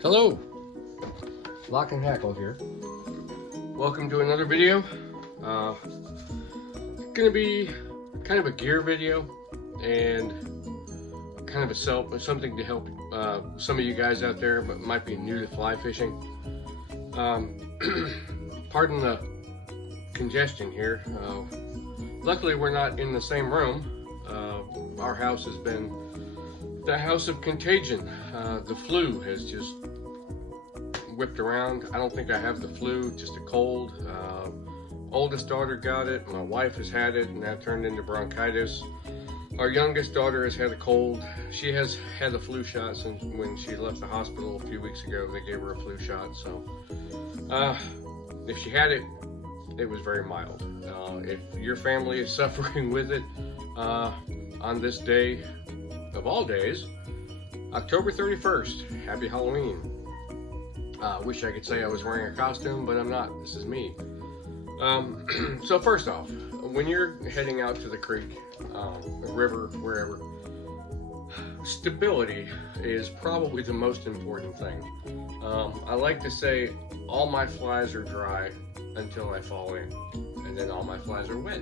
Hello, Lock&Hackle here. Welcome to another video. Gonna be kind of a gear video and kind of something to help some of you guys out there but might be new to fly fishing. Pardon the congestion here. Luckily we're not in the same room. Our house has been the house of contagion. The flu has just whipped around. I don't think I have the flu, just a cold. Oldest daughter got it, my wife has had it, and that turned into bronchitis. Our youngest daughter has had a cold. She has had a flu shot since when she left the hospital a few weeks ago. They gave her a flu shot, so if she had it, it was very mild. If your family is suffering with it on this day of all days, October 31st, happy Halloween. Wish I could say I was wearing a costume, but I'm not. This is me. So first off, when you're heading out to the creek, the river, wherever, stability is probably the most important thing. I like to say all my flies are dry until I fall in, and then all my flies are wet.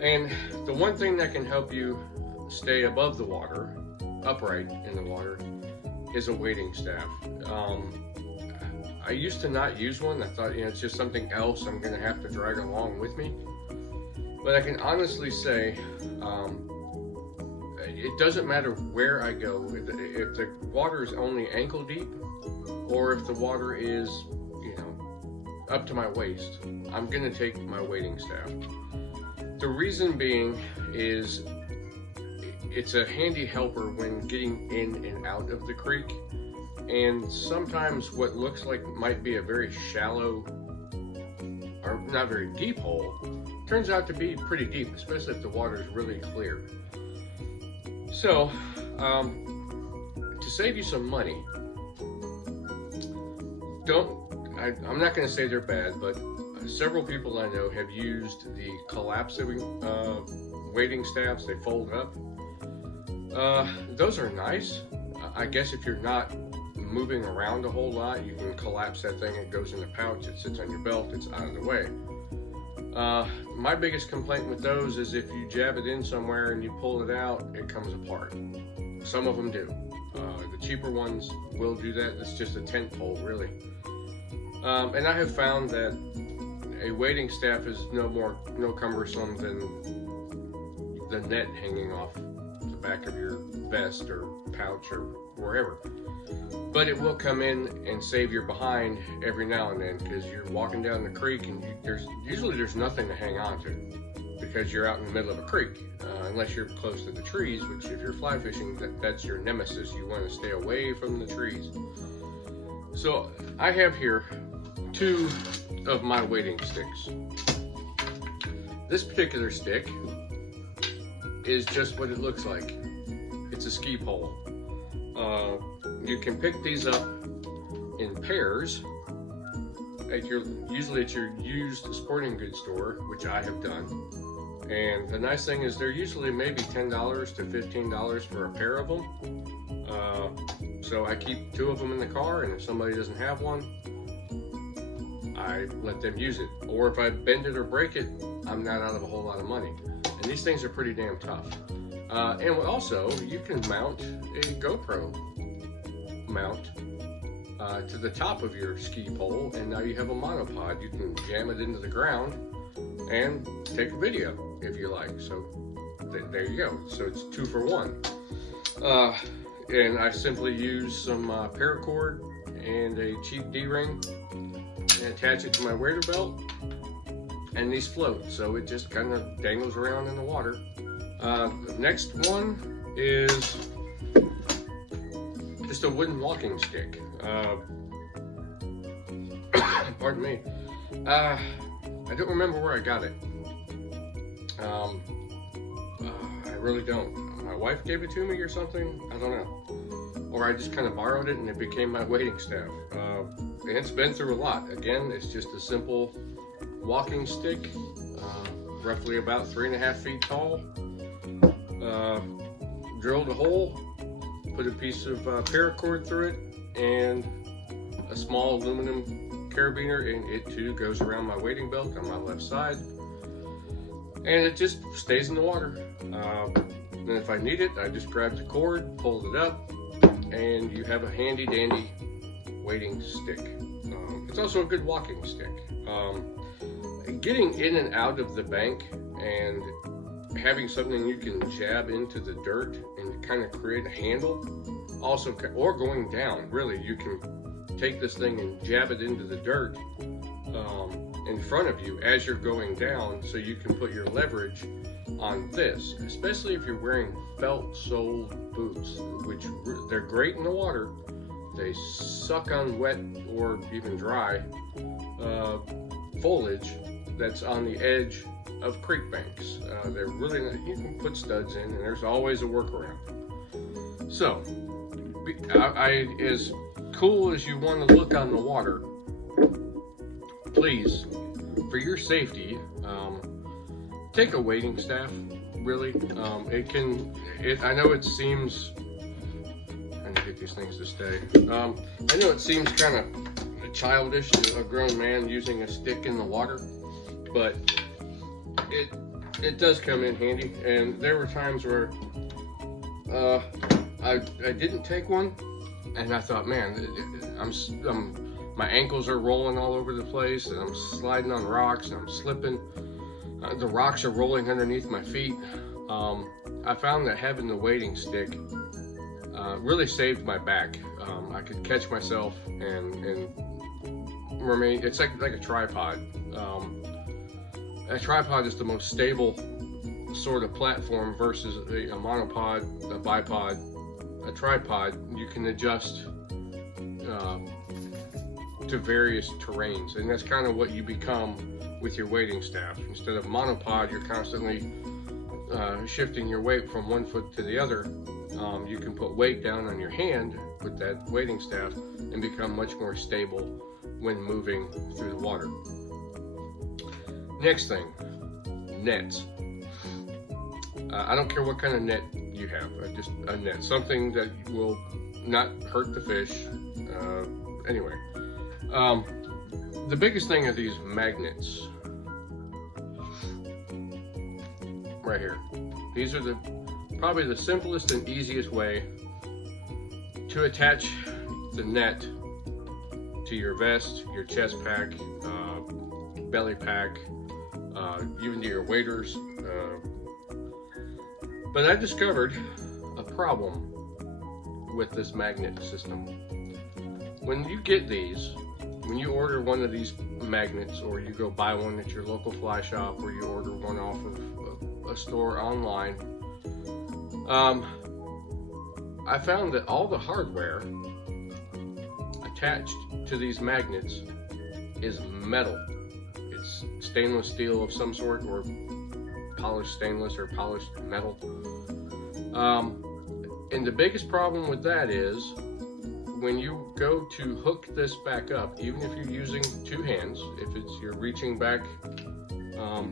And the one thing that can help you stay above the water, upright in the water, is a wading staff. I used to not use one. I thought, it's just something else I'm gonna have to drag along with me. But I can honestly say, it doesn't matter where I go. If the water is only ankle deep, or if the water is, up to my waist, I'm gonna take my wading staff. The reason being is it's a handy helper when getting in and out of the creek. And sometimes what looks like might be a very shallow or not very deep hole turns out to be pretty deep, especially if the water is really clear. So, to save you some money, I'm not going to say they're bad, but several people I know have used the collapsing wading staffs. They fold up. Those are nice. I guess if you're not moving around a whole lot, you can collapse that thing. It goes in a pouch, it sits on your belt, it's out of the way. My biggest complaint with those is if you jab it in somewhere and you pull it out, it comes apart. Some of them do. The cheaper ones will do that. It's just a tent pole, really. And I have found that a wading staff is no cumbersome than the net hanging off the back of your vest or pouch or wherever. But it will come in and save your behind every now and then, because you're walking down the creek and there's nothing to hang on to because you're out in the middle of a creek, unless you're close to the trees, which if you're fly fishing, that's your nemesis. You want to stay away from the trees. So I have here 2 of my wading sticks. This particular stick is just what it looks like. It's a ski pole. You can pick these up in pairs usually at your used sporting goods store, which I have done. And the nice thing is they're usually maybe $10 to $15 for a pair of them. So I keep 2 of them in the car, and if somebody doesn't have one, I let them use it. Or if I bend it or break it, I'm not out of a whole lot of money. And these things are pretty damn tough. And also, you can mount a GoPro mount to the top of your ski pole, and now you have a monopod. You can jam it into the ground and take a video if you like. So there you go. So it's 2 for 1. And I simply use some paracord and a cheap D-ring and attach it to my wading belt, and these float, so it just kind of dangles around in the water. The next one is just a wooden walking stick. Pardon me. I don't remember where I got it. I really don't. My wife gave it to me or something. I don't know. Or I just kind of borrowed it and it became my wading staff. And it's been through a lot. Again, it's just a simple walking stick, roughly about 3.5 feet tall. Drilled a hole, put a piece of paracord through it and a small aluminum carabiner, and it too goes around my wading belt on my left side, and it just stays in the water. And if I need it, I just grab the cord, pull it up, and you have a handy dandy wading stick. It's also a good walking stick. Getting in and out of the bank and having something you can jab into the dirt and kind of create a handle, also, or going down, really, you can take this thing and jab it into the dirt in front of you as you're going down, so you can put your leverage on this, especially if you're wearing felt-soled boots, which they're great in the water. They suck on wet or even dry foliage that's on the edge of creek banks. They're really, you can put studs in, and there's always a workaround. So, as cool as you want to look on the water, please, for your safety, take a wading staff. Really, I know it seems, I need to get these things to stay. I know it seems kind of childish to a grown man using a stick in the water, but it does come in handy. And there were times where I didn't take one, and I thought, man, my ankles are rolling all over the place, and I'm sliding on rocks, and I'm slipping. The rocks are rolling underneath my feet. I found that having the wading stick really saved my back. I could catch myself and remain. It's like a tripod. A tripod is the most stable sort of platform versus a monopod, a bipod, a tripod. You can adjust to various terrains, and that's kind of what you become with your wading staff. Instead of monopod, you're constantly shifting your weight from one foot to the other. You can put weight down on your hand with that wading staff and become much more stable when moving through the water. Next thing, nets. I don't care what kind of net you have, just a net, something that will not hurt the fish. Anyway, the biggest thing are these magnets right here. These are probably the simplest and easiest way to attach the net to your vest, your chest pack, belly pack, even to your waders. But I discovered a problem with this magnet system. When you get these, when you order one of these magnets, or you go buy one at your local fly shop, or you order one off of a store online, I found that all the hardware attached to these magnets is metal. It's stainless steel of some sort, or polished stainless or polished metal. And the biggest problem with that is when you go to hook this back up, even if you're using two hands, if you're reaching back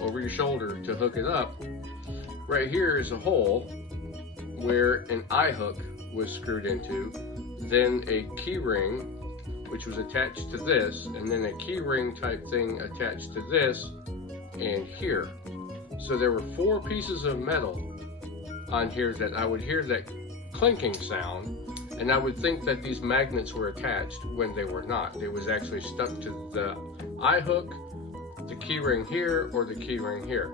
over your shoulder to hook it up, right here is a hole where an eye hook was screwed into, then a key ring which was attached to this, and then a key ring type thing attached to this and here. So there were 4 pieces of metal on here that I would hear that clinking sound, and I would think that these magnets were attached when they were not. It was actually stuck to the eye hook, the key ring here, or the key ring here.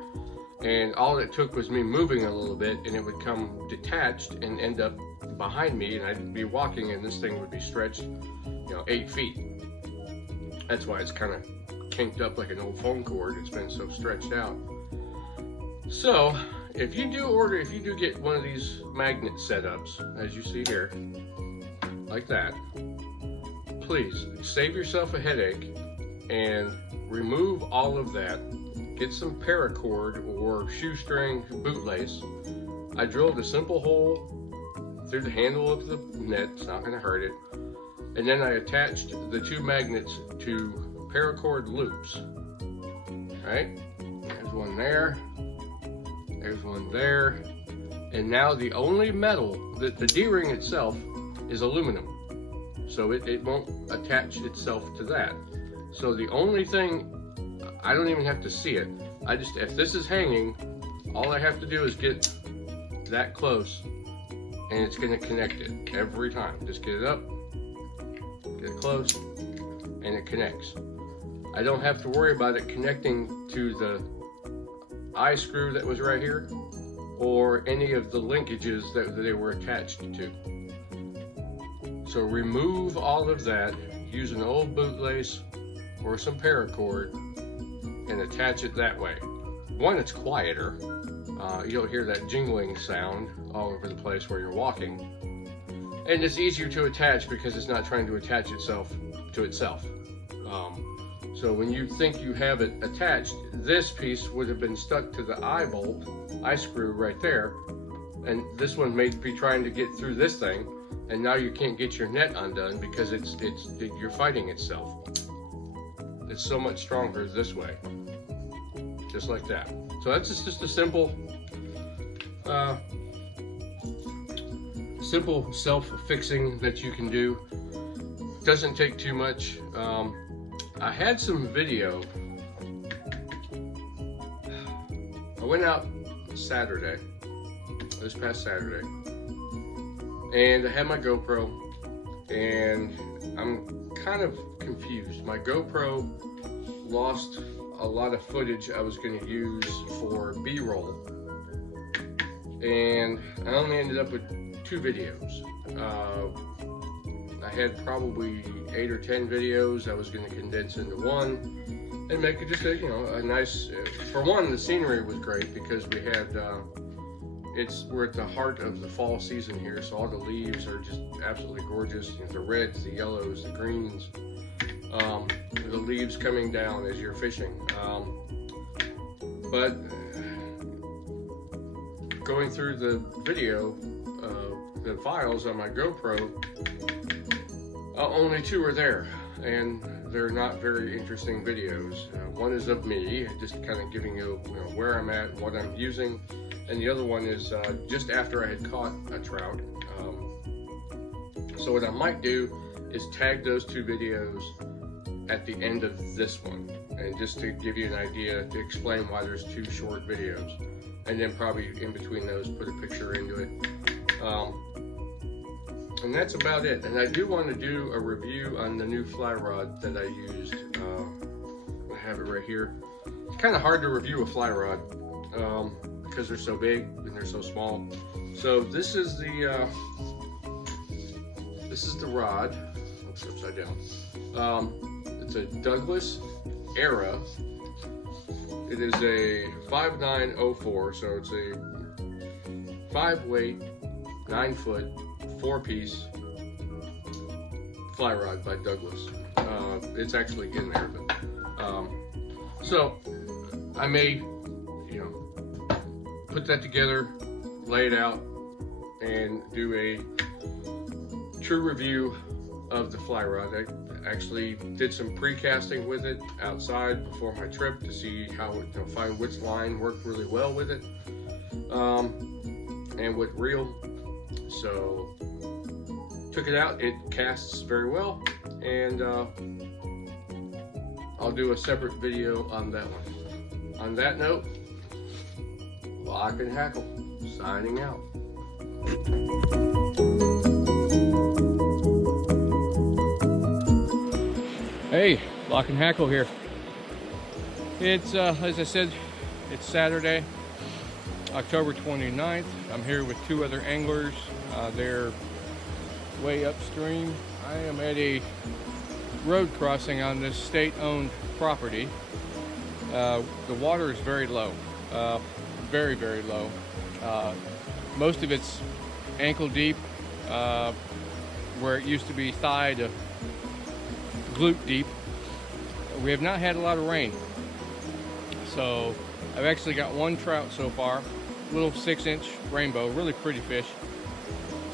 And all it took was me moving a little bit, and it would come detached and end up behind me, and I'd be walking and this thing would be stretched, 8 feet. That's why it's kind of kinked up like an old phone cord. It's been so stretched out. So if you do get one of these magnet setups, as you see here, like that, please save yourself a headache and remove all of that. Get some paracord or shoestring bootlace. I drilled a simple hole through the handle of the net, it's not going to hurt it, and then I attached the 2 magnets to paracord loops. All right, there's one there, there's one there, And now the only metal, the D-ring itself is aluminum. So it won't attach itself to that. So the only thing, I don't even have to see it. If this is hanging, all I have to do is get that close and it's gonna connect it every time. Just get it up, get it close, and it connects. I don't have to worry about it connecting to the eye screw that was right here or any of the linkages that they were attached to. So remove all of that, use an old bootlace or some paracord and attach it that way. One, it's quieter. You don't hear that jingling sound all over the place where you're walking. And it's easier to attach because it's not trying to attach itself to itself. So when you think you have it attached, this piece would have been stuck to the eye screw right there. And this one may be trying to get through this thing. And now you can't get your net undone because you're fighting itself. It's so much stronger this way, just like that. So that's just a simple self-fixing that you can do. Doesn't take too much. I had some video. I went out this past Saturday, and I had my GoPro, and I'm kind of confused. My GoPro lost a lot of footage I was going to use for B-roll, and I only ended up with 2 videos. I had probably 8 or 10 videos I was going to condense into one and make it just a nice, for one, the scenery was great because we had we're at the heart of the fall season here, so all the leaves are just absolutely gorgeous. The reds, the yellows, the greens, the leaves coming down as you're fishing. But going through the video, the files on my GoPro, only 2 are there, and they're not very interesting videos. One is of me, just kind of giving you, where I'm at, what I'm using. And the other one is just after I had caught a trout. So what I might do is tag those 2 videos at the end of this one, and just to give you an idea, to explain why there's 2 short videos, and then probably in between those put a picture into it. And that's about it. And I do want to do a review on the new fly rod that I used. I have it right here. It's kind of hard to review a fly rod because they're so big and they're so small. So this is the rod. Oops, upside down. It's a Douglas Era. It is a 5904, so it's a 5-weight, 9-foot, 4-piece fly rod by Douglas. It's actually in there, but so I may, put that together, lay it out, and do a true review of the fly rod. I actually did some pre-casting with it outside before my trip to see how it, find which line worked really well with it, and what reel. So took it out. It casts very well, and I'll do a separate video on that one. On that note, Lock and Hackle, signing out. Hey, Lock and Hackle here. It's, as I said, it's Saturday, October 29th. I'm here with 2 other anglers. They're way upstream. I am at a road crossing on this state-owned property. The water is very low, very, very low. Most of it's ankle deep, where it used to be thigh to glute deep. We have not had a lot of rain, so I've actually got 1 trout so far, little 6-inch rainbow, really pretty fish.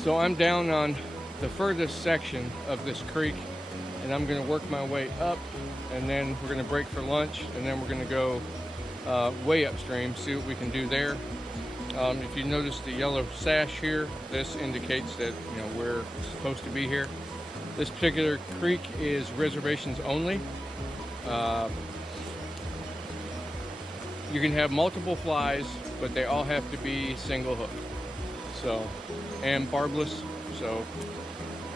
So I'm down on the furthest section of this creek, and I'm going to work my way up, and then we're going to break for lunch, and then we're going to go way upstream, see what we can do there. If you notice the yellow sash here, this indicates that we're supposed to be here. This particular creek is reservations only. You can have multiple flies, but they all have to be single hook. So, and barbless. So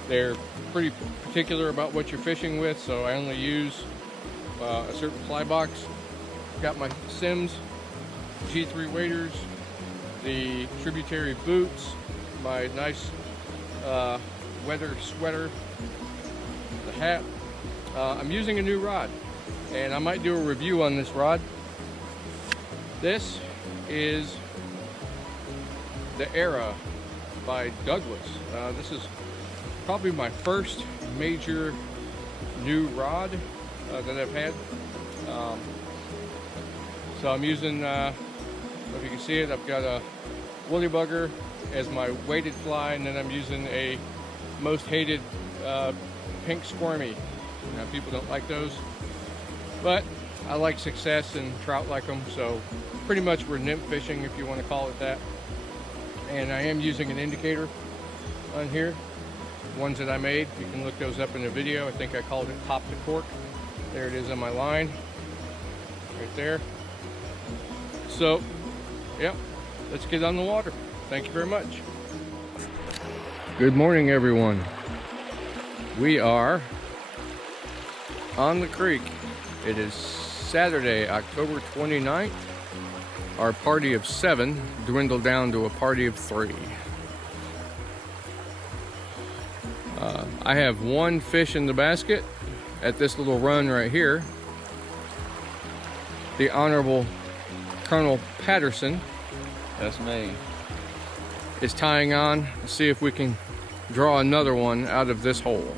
they're pretty particular about what you're fishing with. So I only use a certain fly box. Got my Sims G3 waders, the tributary boots, my nice weather sweater, the hat. I'm using a new rod, and I might do a review on this rod. This is the Era by Douglas. This is probably my first major new rod that I've had. So I'm using, if you can see it, I've got a woolly bugger as my weighted fly, and then I'm using a most hated pink squirmy. Now, people don't like those, but I like success and trout like them, so pretty much we're nymph fishing, if you want to call it that. And I am using an indicator on here, ones that I made. You can look those up in the video. I think I called it Top to Cork. There it is on my line, right there. So, yeah, let's get on the water. Thank you very much. Good morning, everyone. We are on the creek. It is Saturday, October 29th. Our party of 7 dwindled down to a party of 3. I have one fish in the basket at this little run right here. The Honorable Colonel Patterson, that's me, is tying on. Let's see if we can draw another one out of this hole.